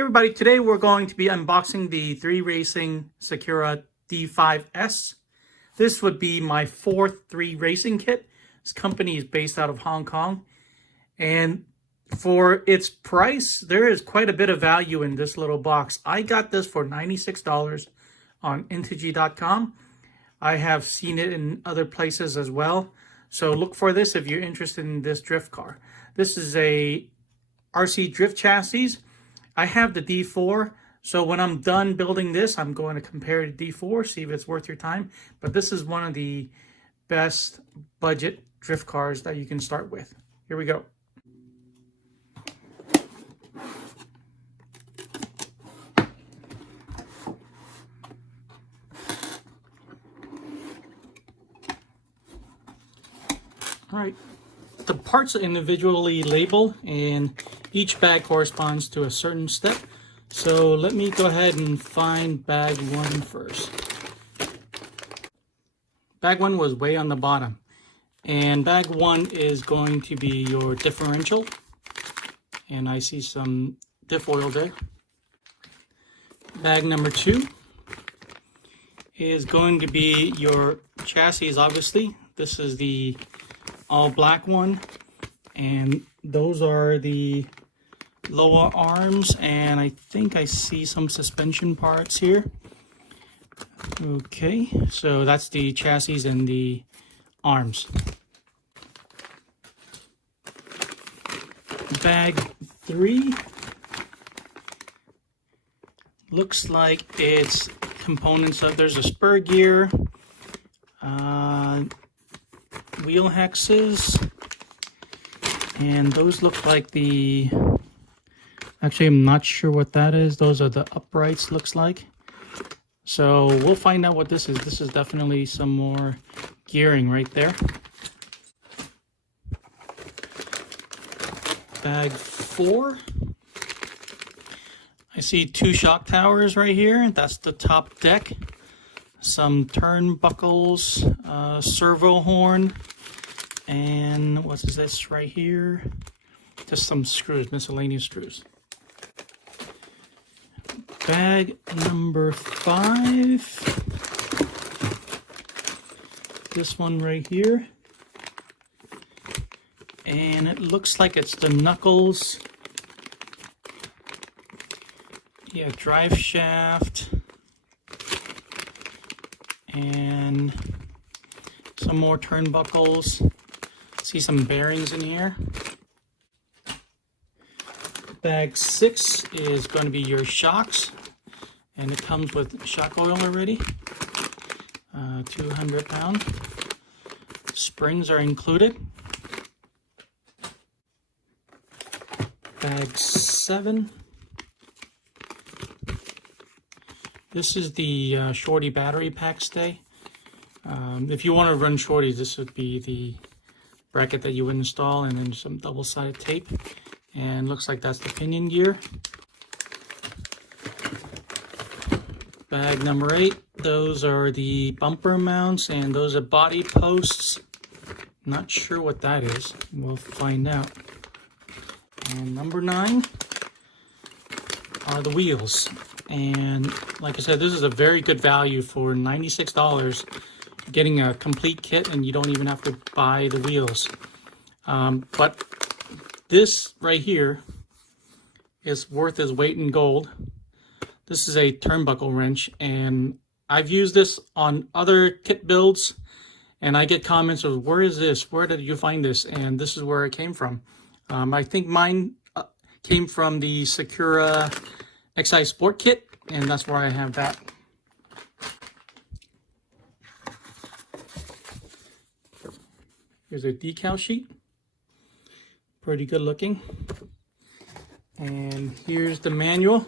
Everybody, today we're going to be unboxing the 3Racing Sakura D5S. This would be my fourth 3Racing kit. This company is based out of Hong Kong. And for its price, there is quite a bit of value in this little box. I got this for $96 on Intigi.com. I have seen it in other places as well. So look for this if you're interested in this drift car. This is a RC drift chassis. I have the D4, so when I'm done building this, I'm going to compare it to D4, see if it's worth your time. But this is one of the best budget drift cars that you can start with. Here we go. All right, the parts are individually labeled and each bag corresponds to a certain step. So let me go ahead and find bag one first. Bag one was way on the bottom. And bag one is going to be your differential. And I see some diff oil there. Bag number two is going to be your chassis, obviously. This is the all black one. And those are the lower arms, and I think I see some suspension parts here. Okay, so that's the chassis and the arms. Bag three looks like it's components of, there's a spur gear, wheel hexes, and those look like the, actually I'm not sure what that is. Those are the uprights, looks like. So we'll find out what this is. This is definitely some more gearing right there. Bag four. I see two shock towers right here. That's the top deck. Some turnbuckles, servo horn, and what is this right here? Just some screws, miscellaneous screws. Bag number five. This one right here. And it looks like it's the knuckles. Yeah, drive shaft. And some more turnbuckles. See some bearings in here. Bag six is going to be your shocks, and it comes with shock oil already. 200 pound. Springs are included. Bag seven. This is the shorty battery pack stay. If you want to run shorties, this would be the bracket that you would install, and then some double-sided tape. And looks like that's the pinion gear. Bag number eight, those are the bumper mounts, and those are body posts. Not sure what that is. We'll find out. And number nine are the wheels. And like I said, this is a very good value for $96. Getting a complete kit, and you don't even have to buy the wheels. But this right here is worth its weight in gold. This is a turnbuckle wrench, and I've used this on other kit builds, and I get comments of, where is this? Where did you find this? And this is where it came from. I think mine came from the Sakura XI Sport kit, and that's where I have that. Here's a decal sheet. Pretty good looking. And here's the manual.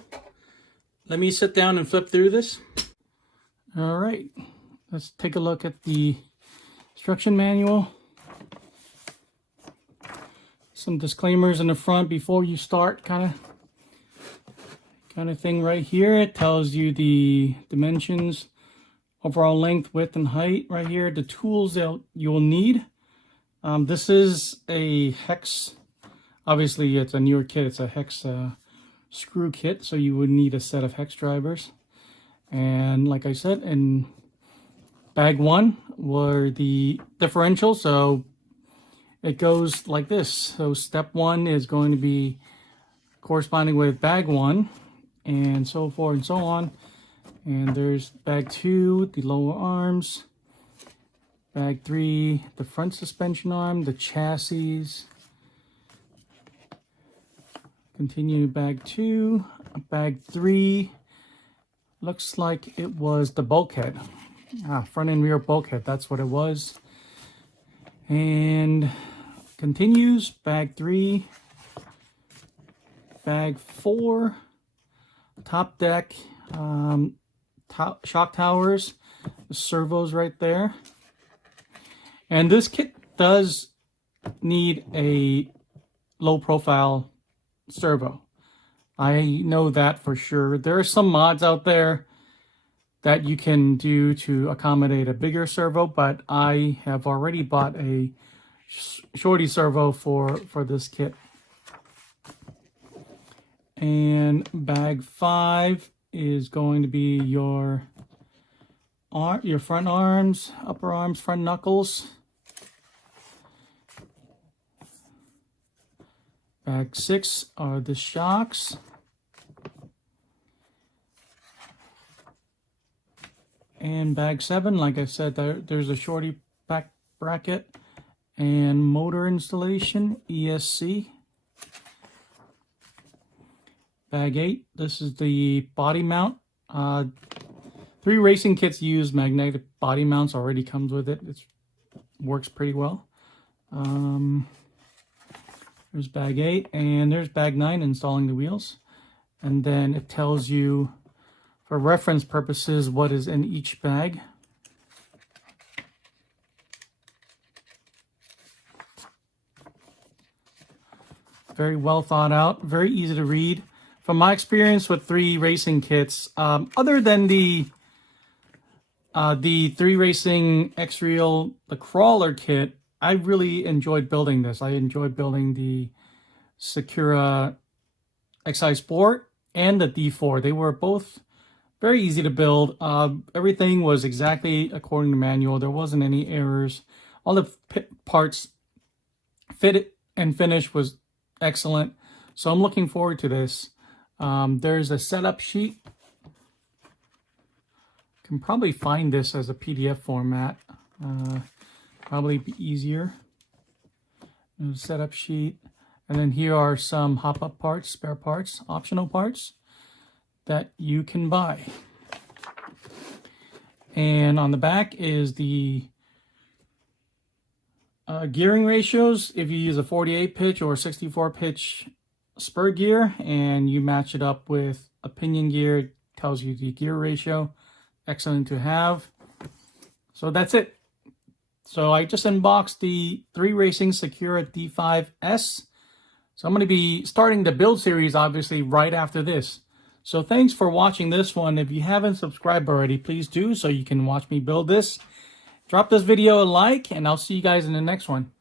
Let me sit down and flip through this. All right, let's take a look at the instruction manual. Some disclaimers in the front before you start, kind of thing right here. It tells you the dimensions, overall length, width, and height right here. The tools that you'll need. This is a hex. Obviously, it's a newer kit. It's a hex screw kit, so you would need a set of hex drivers. And like I said, in bag 1 were the differential, so it goes like this. So step 1 is going to be corresponding with bag 1, and so forth and so on. And there's bag 2, the lower arms. Bag 3, the front suspension arm, the chassis. Continue bag 2. Bag 3, looks like it was the bulkhead. Front and rear bulkhead, that's what it was. And continues, bag 3. Bag 4, top deck, shock towers, the servos right there. And this kit does need a low profile servo. I know that for sure. There are some mods out there that you can do to accommodate a bigger servo, but I have already bought a shorty servo for this kit. And bag 5 is going to be your front arms, upper arms, front knuckles. Bag 6 are the shocks. And bag 7, like I said, there's a shorty back bracket and motor installation, ESC. Bag 8, this is the body mount. 3Racing kits use magnetic body mounts, already comes with it. It works pretty well. There's bag 8, and there's bag 9, installing the wheels. And then it tells you, for reference purposes, what is in each bag. Very well thought out, very easy to read. From my experience with 3Racing kits, other than the 3Racing X-Reel, the crawler kit, I really enjoyed building this. I enjoyed building the Sakura XI Sport and the D4. They were both very easy to build. Everything was exactly according to manual. There wasn't any errors. All the parts fit and finish was excellent. So I'm looking forward to this. There's a setup sheet. Can probably find this as a PDF format. Probably be easier. There's a setup sheet. And then here are some hop-up parts, spare parts, optional parts that you can buy. And on the back is the gearing ratios. If you use a 48 pitch or 64 pitch spur gear and you match it up with a pinion gear, it tells you the gear ratio. Excellent to have. So that's it. So I just unboxed the 3Racing Sakura D5S. So I'm going to be starting the build series, obviously, right after this. So thanks for watching this one. If you haven't subscribed already, please do so you can watch me build this. Drop this video a like, and I'll see you guys in the next one.